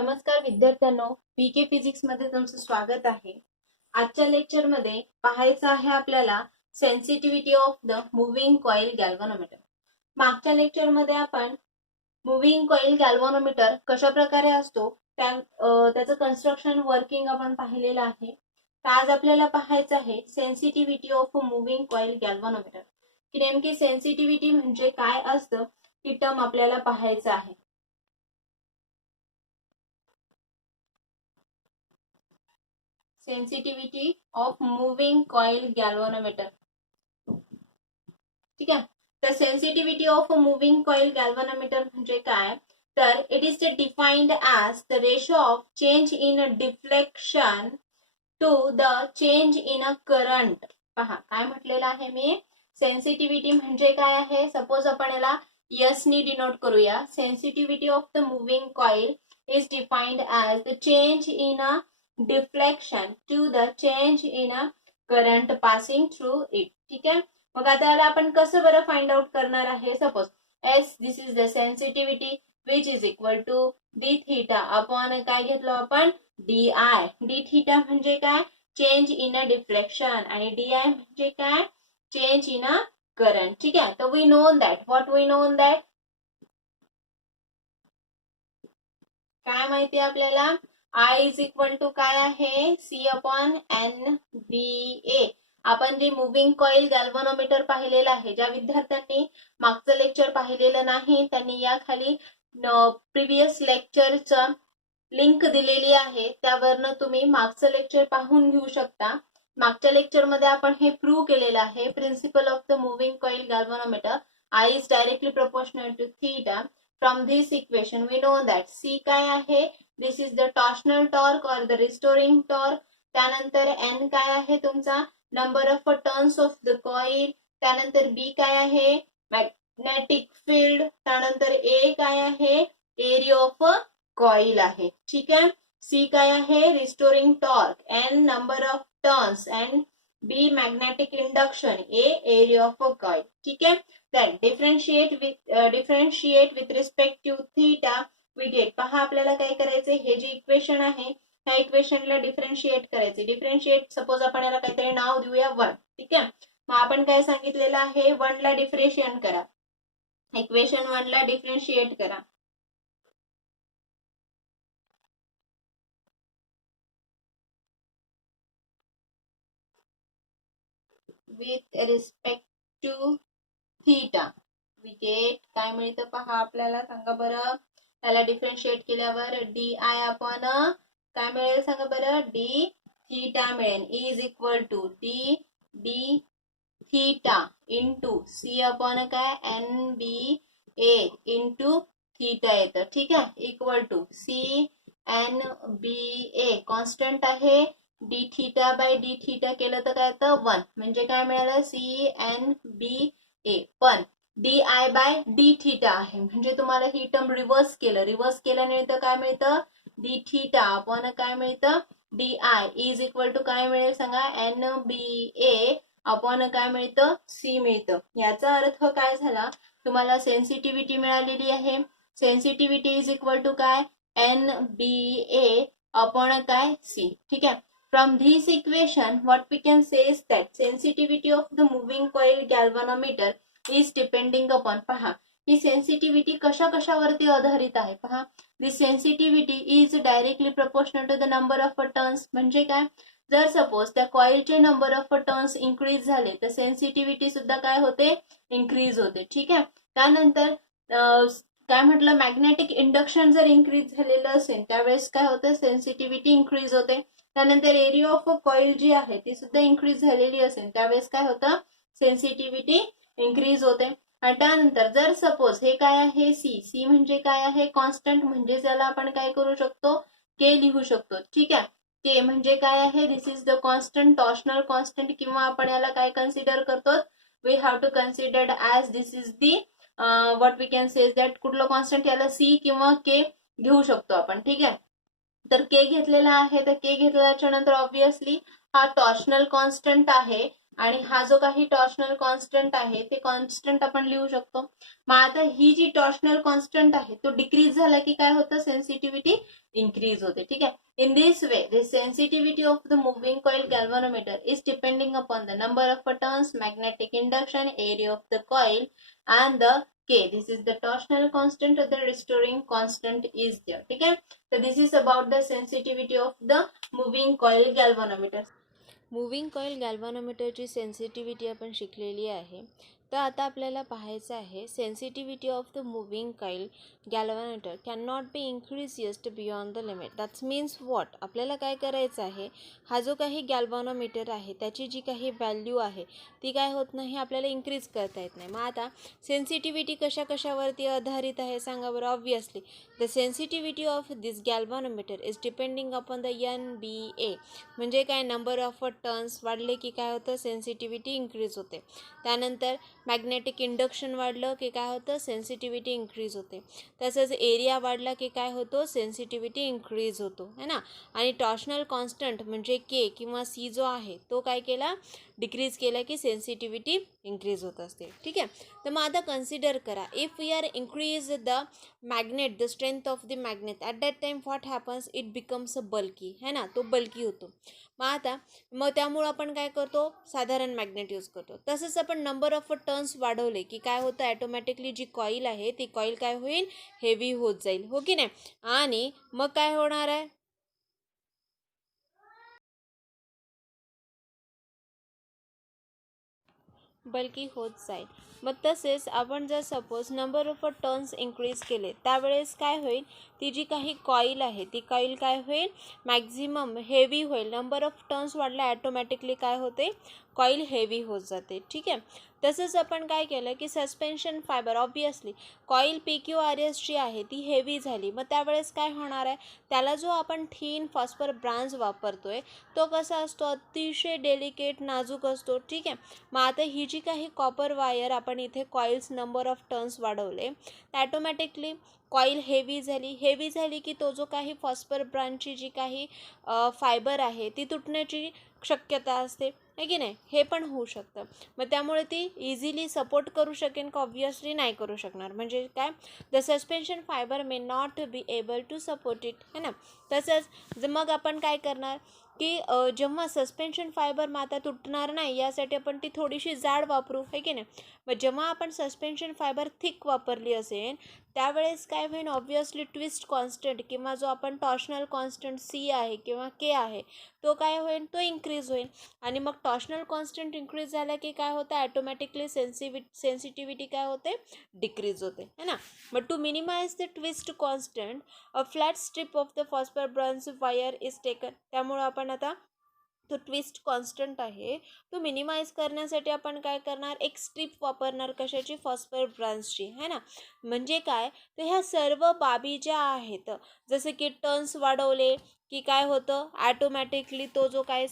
नमस्कार विद्यार्थ्यांनो, पीके फिजिक्स मध्ये तुमचं स्वागत आहे। आजच्या लेक्चर मध्ये पाहायचं आहे आपल्याला sensitivity of the moving coil galvanometer. मागच्या लेक्चर मध्ये आपण मूव्हिंग कॉइल गॅल्व्हनोमीटर कशा प्रकारे असतो त्याचं कन्स्ट्रक्शन वर्किंग आपण पाहिलेलं आहे। तर आज आपल्याला पाहायचं आहे sensitivity of moving coil galvanometer, की नेमकी सेन्सिटिव्हिटी म्हणजे काय असतं ही टर्म आपल्याला पाहायचं आहे। Sensitivity of moving coil galvanometer, ठीक आहे। तर sensitivity of moving coil galvanometer म्हणजे काय, तर it is defined as the ratio of change in deflection to the change in a current. पहा काय म्हटलेलं आहे मी, सेन्सिटिव्हिटी म्हणजे काय आहे। सपोज आपण याला यस नी डिनोट करूया। Sensitivity of the moving coil is defined as the change in a deflection to the change in a current passing through it, ठीक आहे। मग आता याला आपण कसं बरं फाइंड आउट करणार आहे। Suppose S this is the sensitivity which is equal to d theta upon काय घेतलं आपण, डी आय। डी थीटा म्हणजे काय, चेंज इन अ डिफ्लेक्शन, आणि डी आय म्हणजे काय, चेंज इन अ करंट, ठीक आहे। तर we know that, what we know that, काय माहिती आपल्याला, I इज इक्वल टू काय आहे, C upon N B A. आपण जे मूव्हिंग कॉइल गॅल्व्हनोमीटर पाहिलेलं आहे, ज्या विद्यार्थ्यांनी मागचं लेक्चर पाहिलेलं नाही त्यांनी या खाली प्रिव्हियस लेक्चरचं लिंक दिलेली आहे, त्यावरनं तुम्ही मागचं लेक्चर पाहून घेऊ शकता। मागच्या लेक्चर मध्ये आपण हे प्रूव्ह केलेलं आहे, principle of the moving coil galvanometer, I is directly proportional to theta. From this equation we know that C काय आहे, this is the torsional torque और द रिस्टोरिंग टॉर्क। त्यानंतर N काय आहे तुमचा, number of turns of the coil. त्यानंतर B काय आहे, मॅग्नेटिक फील्ड। त्यानंतर A काय आहे, एरिया ऑफ कॉइल आहे, ठीक आहे। C काय आहे, restoring torque. N number of turns, and B magnetic induction, A area of coil, ठीक आहे। Then differentiate with respect to theta we get, पहा आपल्याला काय करायचे, हे जे इक्वेशन आहे ह्या इक्वेशनला डिफरन्शिएट करायचे। डिफरन्शिएट सपोज आपण याला काहीतरी नाव देऊया 1, ठीक आहे। मग आपण काय सांगितलेलं आहे, 1 ला डिफरन्शिएट करा, इक्वेशन 1 ला डिफरन्शिएट करा। With respect to theta we get, काय मिळतं पहा आपल्याला, सांगा बरं। त्याला डिफरन्शिएट केल्यावर डी आय अपॉन काय मिळेल सांगा बरं, डी थीटा मिळेल, is equal to D D theta into C upon काय, N B A into theta येतं, ठीक आहे। Equal to C N B A constant आहे, D theta by D theta केलं तर काय येतं 1, म्हणजे काय मिळालं, सी एन बी ए। पण d I by D theta आहे, म्हणजे तुम्हाला ही टर्म रिव्हर्स केलं, रिव्हर्स केल्यानंतर काय मिळतं, डी थीटा अपॉन काय मिळतं, d I is equal to काय मिळेल सांगा, एन बी ए अपॉन काय मिळतं, सी मिळतं। याचा अर्थ काय झाला, तुम्हाला सेन्सिटिव्हिटी मिळालेली आहे। सेन्सिटिव्हिटी इज इक्वल टू काय, एन बी ए अपॉन काय, सी, ठीक आहे। From this equation, what we can say is that sensitivity of the moving coil galvanometer is depending upon, पहा ही सेन्सिटिव्हिटी कशा कशावरती आधारित आहे, पहा this sensitivity is directly proportional to the number of turns, म्हणजे काय, जर सपोज त्या कॉइलचे नंबर ऑफ टर्न्स इंक्रीज झाले तर सेन्सिटिव्हिटी सुद्धा काय होते, इंक्रीज होते, ठीक आहे। त्यानंतर काय म्हटलं, मॅग्नेटिक इंडक्शन जर इंक्रीज झालेलं असेल त्यावेळेस काय होतं, सेन्सिटिव्हिटी इंक्रीज होते। त्यानंतर एरिया ऑफ कॉइल जी आहे ती सुद्धा इंक्रीज झालेली असेल त्यावेळेस काय होतं, सेन्सिटिव्हिटी इंक्रीज होते। आणि त्यानंतर जर सपोज हे काय आहे, सी, सी म्हणजे काय आहे, कॉन्स्टंट, म्हणजे ज्याला आपण काय करू शकतो, के लिहू शकतो, ठीक आहे। के म्हणजे काय आहे, this is the constant, torsional constant, किंवा आपण याला काय कन्सिडर करतो, we have to consider as this is the what we can say that, कुठलं कॉन्स्टंट, याला सी किंवा के घेऊ शकतो आपण, ठीक आहे। तर के घेतलेला आहे, तर के घेतल्याच्या नंतर ऑब्विसली हा टॉर्शनल कॉन्स्टंट आहे, आणि हा जो काही टॉर्शनल कॉन्स्टंट आहे ते कॉन्स्टंट आपण लिहू शकतो. मग आता ही जी टॉर्शनल कॉन्स्टंट आहे तो डिक्रीज झाला की काय होतं, सेन्सिटिव्हिटी इन्क्रीज होते. ठीक आहे. In this way, the sensitivity of the moving coil galvanometer is depending upon the number of turns, magnetic induction, area of the coil, and the K. This is the torsional constant or the restoring constant is there. ठीक आहे. So this is about the sensitivity of the moving coil galvanometer. Moving coil गॅल्व्हॅनोमीटरची sensitivity आपण शिकलेली आहे. तर आता आपल्याला पाहायचं आहे sensitivity of the moving coil galvanometer can not be increased beyond the limit. That's means what. आपल्याला काय करायचं आहे, हा जो काही गॅल्व्हॅनोमीटर आहे त्याची जी काही व्हॅल्यू आहे ती काय होत नाही, आपल्याला इन्क्रीज करता येत नाही. मग आता सेन्सिटिव्हिटी कशावरती आधारित आहे सांगा बरं. Obviously the sensitivity of this galvanometer is depending upon the NBA. म्हणजे काय, नंबर ऑफ टर्न्स वाढले की काय होतं, सेन्सिटिव्हिटी इन्क्रीज होते. त्यानंतर मॅग्नेटिक इंडक्शन वाढलं की काय होतं, सेन्सिटिव्हिटी इन्क्रीज होते. तसंच एरिया वाढला की काय होतो, सेन्सिटिव्हिटी इन्क्रीज होतो है ना. आणि टॉर्शनल कॉन्स्टंट म्हणजे के किंवा सी जो आहे तो काय केला, डिक्रीज केला की सेन्सिटिव्हिटी इन्क्रीज होत असते. ठीक आहे. तर मग आता कन्सिडर करा, if we are increase the magnet, the strength of the magnet, at that time what happens, it becomes bulky है ना, तो बल्की होतो. मग त्यामुळं आपण काय करतो, साधारण मॅग्नेट यूज करतो. तसंच आपण नंबर ऑफ टर्न्स वाढवले की काय होतं, ॲटोमॅटिकली जी कॉईल आहे ती कॉईल काय होईल, हेवी होत जाईल, हो की नाही. आणि मग काय होणार आहे, बल्की होत जाईल. मग तसेच आपण जर suppose number of turns increase केले त्यावेळेस काय होईल, ती जी काही कॉईल आहे ती कॉईल काय होईल, मॅक्झिमम हेवी होईल. नंबर ऑफ टर्न्स वाढला ॲटोमॅटिकली काय होते, कॉईल हेवी होत जाते. ठीक आहे. तसंच आपण काय केलं की suspension fibre, obviously coil PQRS जी आहे ती हेवी झाली. मग त्यावेळेस काय होणार आहे, त्याला जो आपण थीन फॉस्फर ब्रांच वापरतोय तो कसा असतो, अतिशय डेलिकेट नाजूक असतो. ठीक आहे. मग आता ही जी काही कॉपर वायर आपण इथे कॉईल्स नंबर ऑफ टर्न्स वाढवले, ॲटोमॅटिकली कॉईल हेवी झाली की तो जो काही फॉस्फर ब्रांचची जी काही फायबर आहे ती तुटण्याची शक्यता असते, आहे की नाही. हे पण होऊ शकतं. मग त्यामुळे ती इझिली सपोर्ट करू शकेन का, ऑब्वियसली नाही करू शकणार. म्हणजे काय, the suspension fibre may not be able to support it है ना. तसंच मग आपण काय करणार की जेव्हा सस्पेन्शन फायबर मग आता तुटणार नाही यासाठी आपण ती थोडीशी जाड वापरू, है की नाही. मग जेव्हा आपण सस्पेन्शन फायबर थिक वापरली असेल त्यावेळेस काय होईल, ऑब्वियसली ट्विस्ट कॉन्स्टंट किंवा जो आपण टॉर्शनल कॉन्स्टंट सी आहे किंवा के आहे तो काय होईल, तो इन्क्रीज होईल. आणि मग टॉर्शनल कॉन्स्टंट इन्क्रीज झाला की काय होतं, ॲटोमॅटिकली सेन्सिटिव्हिटी काय होते, डिक्रीज होते है ना. But to minimise the twist constant a flat strip of the phosphor bronze wire is taken. त्यामुळं आपण आता तो ट्विस्ट कॉन्स्टंट आहे तो मिनिमाइज करण्यासाठी आपण काय करणार, एक स्ट्रिप वापरणार, कशाची, फॉस्फर ब्रांचची है ना. म्हणजे काय, तर ह्या सर्व बाबी ज्या आहेत, जसं की टर्न्स वाढवले की काय होतं, ॲटोमॅटिकली तो जो काय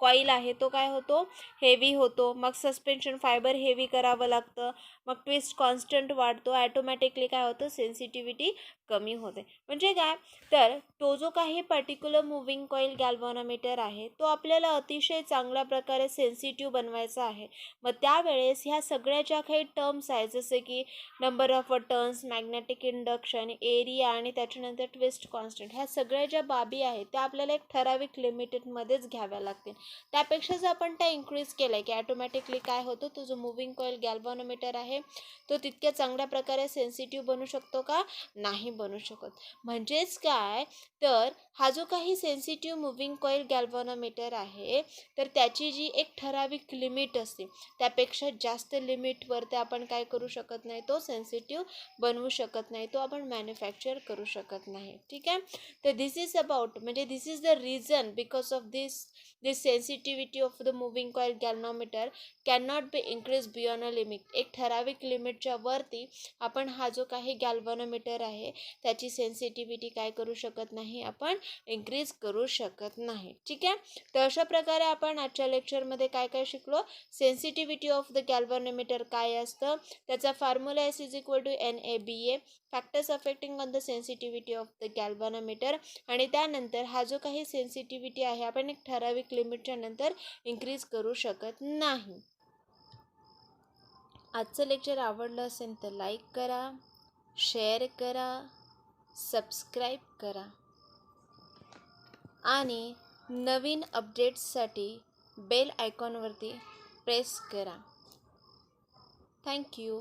कॉईल आहे तो काय होतो, हेवी होतो. मग सस्पेन्शन फायबर हेवी करावं लागतं. मग ट्विस्ट कॉन्स्टंट वाढतो, ॲटोमॅटिकली काय होतं, सेन्सिटिव्हिटी कमी होते. म्हणजे काय, तर तो जो काही पर्टिक्युलर मूव्हिंग कॉईल गॅल्व्हॅनोमीटर आहे तो आपल्याला अतिशय चांगल्या प्रकारे सेन्सिटिव्ह बनवायचा आहे. मग त्यावेळेस ह्या सगळ्या ज्या काही टर्म्स आहेत जसे की number of turns, magnetic induction, area आणि त्याच्यानंतर ट्विस्ट कॉन्स्टंट, ह्या सगळ्या ज्या बाबी आहेत त्या आपल्याला एक ठराविक लिमिटेडमध्येच घ्याव्या लागतील. त्यापेक्षा जर आपण त्या इन्क्रीज केलं की ॲटोमॅटिकली काय होतं, तो जो मूव्हिंग कॉईल गॅल्व्हॅनोमीटर आहे तो तितक्या चांगल्या प्रकारे सेन्सिटिव्ह बनू शकतो का, नाही बनू शकत. म्हणजेच काय, तर हा जो काही सेन्सिटिव्ह मूव्हिंग कॉईल गॅल्व्हॅनोमीटर आहे तर त्याची जी एक ठराविक लिमिट असते त्यापेक्षा जास्त लिमिटवरती आपण काय करू शकत नाही, तो सेन्सिटिव्ह बनवू शकत नाही, तो आपण मॅन्युफॅक्चर करू शकत नाही. ठीक आहे. तर दिस इज अबाउट, म्हणजे this is the reason because of this sensitivity of the moving coil galvanometer can not be increase beyond a limit. एक ठराविक लिमिटच्या वरती आपण हा जो काही गॅल्व्हॅनोमीटर आहे त्याची सेन्सिटिव्हिटी काय करू शकत नाही, आपण इन्क्रीज करू शकत नाही. ठीक आहे. तर अशा प्रकारे आपण आजच्या लेक्चरमध्ये काय काय शिकलो, सेन्सिटिव्हिटी ऑफ द गॅल्व्हॅनोमीटर काय असतं, त्याचा formula is equal to NABA, factors affecting on the sensitivity of the galvanometer, आणि त्यानंतर हा जो काही सेन्सिटिव्हिटी आहे आपण एक ठराविक लिमिटच्या नंतर इन्क्रीज करू शकत नाही. आजचं लेक्चर आवडलं असेल तर लाईक करा, शेअर करा, सबस्क्राईब करा आणि नवीन अपडेट्ससाठी बेल आयकॉनवरती प्रेस करा. थँक्यू.